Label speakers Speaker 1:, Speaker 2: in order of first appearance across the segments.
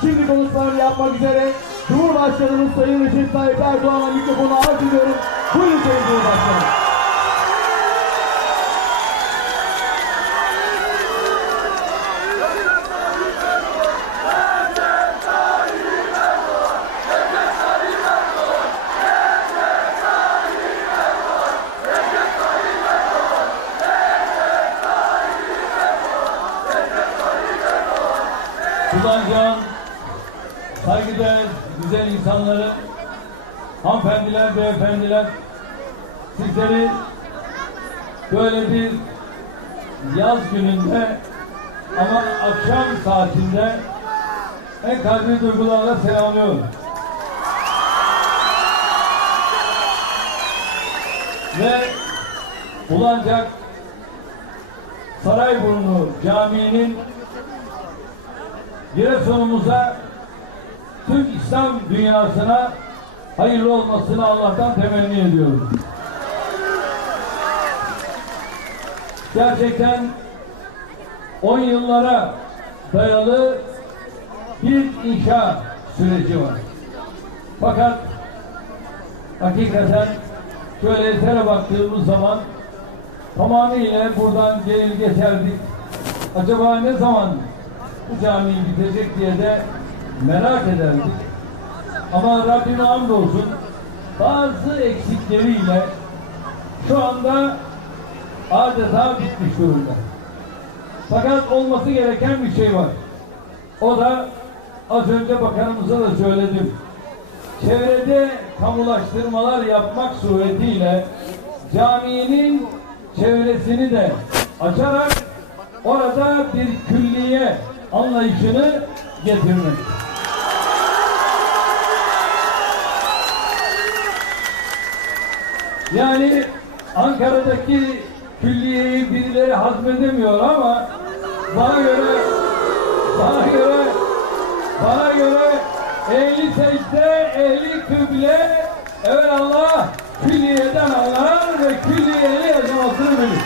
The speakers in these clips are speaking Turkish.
Speaker 1: Şimdi konuşmalarını yapmak üzere Cumhurbaşkanımız Sayın Recep Tayyip Erdoğan'a mikrofonu arz ediyorum. Buyurun Sayın Cumhurbaşkanım.
Speaker 2: Kullanacağım saygıdeğer güzel insanları, hanımefendiler, beyefendiler, sizleri böyle bir yaz gününde ama akşam saatinde en kalbi duygularla selamlıyorum. Ve Ulancak Sarayburnu Camii'nin Giresun'umuza tüm İslam dünyasına hayırlı olmasını Allah'tan temenni ediyorum. Gerçekten 10 yıllara dayalı bir inşa süreci var. Fakat hakikaten şöyle esere baktığımız zaman tamamıyla buradan gelir geçerdik. Acaba ne zaman bu cami bitecek diye de merak ederdik. Ama Rabbime hamdolsun bazı eksikleriyle şu anda adeta bitmiş durumda. Fakat olması gereken bir şey var. O da az önce bakanımıza da söyledim. Çevrede kamulaştırmalar yapmak suretiyle caminin çevresini de açarak orada bir külliye anlayışını getirmek. Yani Ankara'daki külliyeyi birileri hazmedemiyor ama bana göre bana göre bana göre ehli secde, ehli kıble evet Allah külliyeden anlar ve külliyeyi yaşamasını bilir.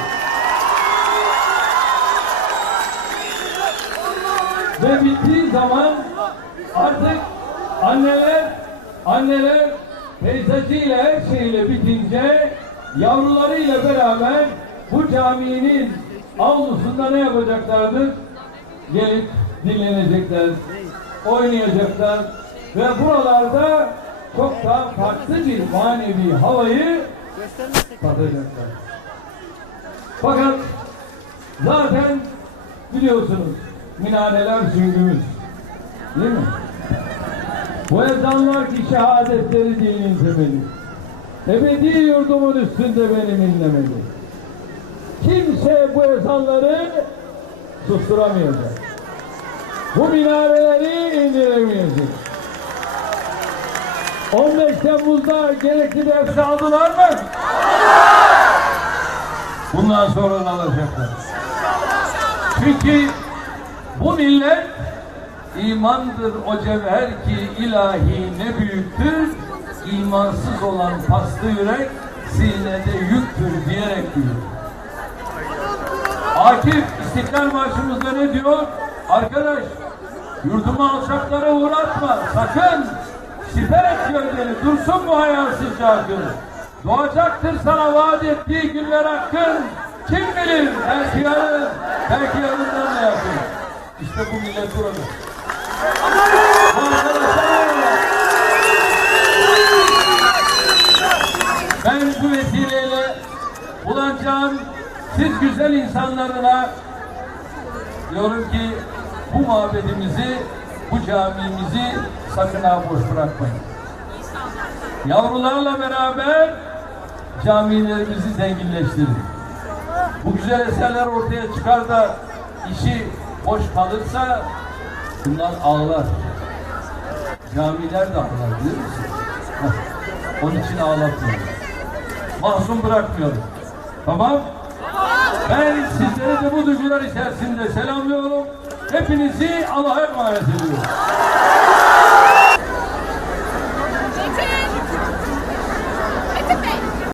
Speaker 2: Ve bittiği zaman artık anneler anneler teyzeciyle her şeyle bitince yavrularıyla beraber bu caminin avlusunda ne yapacaklardır? Gelip dinlenecekler, oynayacaklar ve buralarda çok daha farklı bir manevi havayı tatacaklar. Fakat zaten biliyorsunuz minareler süngümüz. Değil mi? Bu ezanlar ki şehadetleri dinin temeli. Ebedi yurdumun üstünde benim inlemeli. Kimse bu ezanları susturamayacak. Bu minareleri indiremeyecek. 15 Temmuz'da gerekli dersi aldılar mı? Bundan sonra alacaklar. Çünkü bu millet imandır o cevher ki ilahi ne büyüktür, imansız olan paslı yürek sinede yüktür diyerek büyür. Akif İstiklal Marşımızda ne diyor? Arkadaş yurdumu alçaklara uğratma sakın siper et gövdeni dursun bu hayasızca akın. Doğacaktır sana vaat ettiği günler hakkın. Kim bilir belki yarın, belki yarından da yakın. İşte bu millet burada. Ben bu vesileyle Bulancağın siz güzel insanlarına diyorum ki bu mabedimizi, bu camimizi sakın ha boş bırakmayın. Yavrularla beraber camilerimizi zenginleştirin. Bu güzel eserler ortaya çıkar da işi boş kalırsa bunlar ağlar. Camiler de ağlar biliyor musun? Onun için ağlatmıyorum. Mahzun bırakmıyorum. Tamam? Ben sizleri de bu duygular içerisinde selamlıyorum. Hepinizi Allah'a emanet ediyorum.